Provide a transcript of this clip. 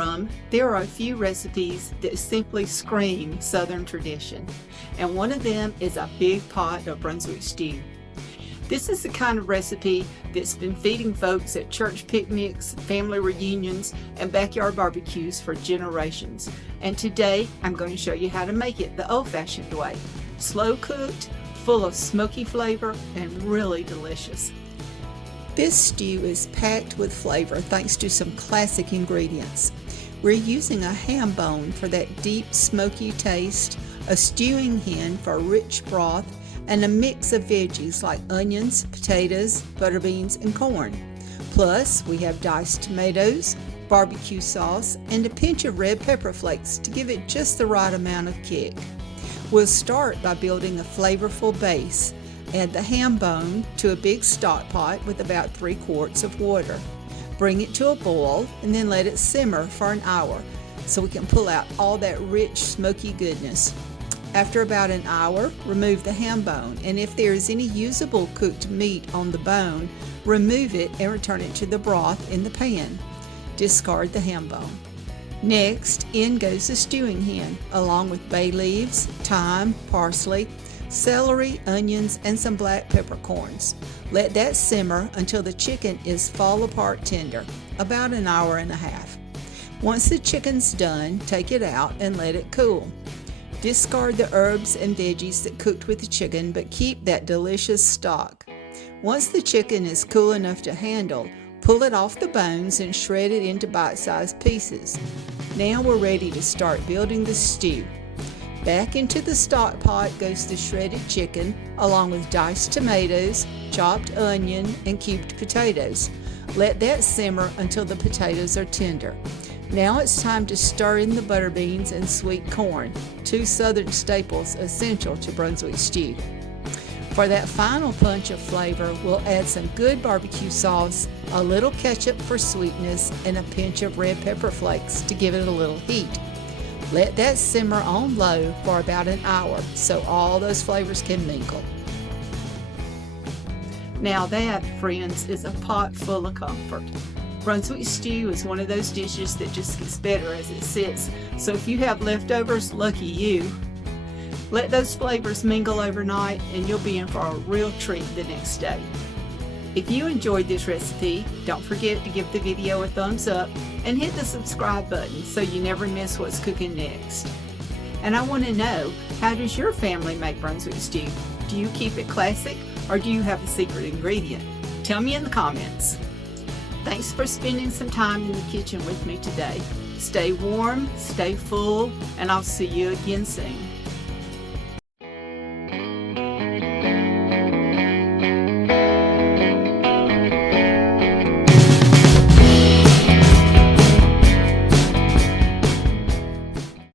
from, there are a few recipes that simply scream Southern tradition, and one of them is a big pot of Brunswick stew. This is the kind of recipe that's been feeding folks at church picnics, family reunions, and backyard barbecues for generations. And today I'm going to show you how to make it the old-fashioned way. Slow cooked, full of smoky flavor, and really delicious. This stew is packed with flavor thanks to some classic ingredients. We're using a ham bone for that deep smoky taste, a stewing hen for rich broth, and a mix of veggies like onions, potatoes, butter beans, and corn. Plus, we have diced tomatoes, barbecue sauce, and a pinch of red pepper flakes to give it just the right amount of kick. We'll start by building a flavorful base. Add the ham bone to a big stock pot with about 3 quarts of water. Bring it to a boil and then let it simmer for an hour so we can pull out all that rich, smoky goodness. After about an hour, remove the ham bone, and if there is any usable cooked meat on the bone, remove it and return it to the broth in the pan. Discard the ham bone. Next, in goes the stewing hen, along with bay leaves, thyme, parsley, celery, onions, and some black peppercorns. Let that simmer until the chicken is fall-apart tender, about an hour and a half. Once the chicken's done, take it out and let it cool. Discard the herbs and veggies that cooked with the chicken, but keep that delicious stock. Once the chicken is cool enough to handle, pull it off the bones and shred it into bite-sized pieces. Now we're ready to start building the stew. Back into the stock pot goes the shredded chicken, along with diced tomatoes, chopped onion, and cubed potatoes. Let that simmer until the potatoes are tender. Now it's time to stir in the butter beans and sweet corn, 2 southern staples essential to Brunswick stew. For that final punch of flavor, we'll add some good barbecue sauce, a little ketchup for sweetness, and a pinch of red pepper flakes to give it a little heat. Let that simmer on low for about an hour so all those flavors can mingle. Now that, friends, is a pot full of comfort. Brunswick stew is one of those dishes that just gets better as it sits, so if you have leftovers, lucky you. Let those flavors mingle overnight and you'll be in for a real treat the next day. If you enjoyed this recipe, don't forget to give the video a thumbs up and hit the subscribe button so you never miss what's cooking next. And I want to know, how does your family make Brunswick stew? Do you keep it classic or do you have a secret ingredient? Tell me in the comments. Thanks for spending some time in the kitchen with me today. Stay warm, stay full, and I'll see you again soon.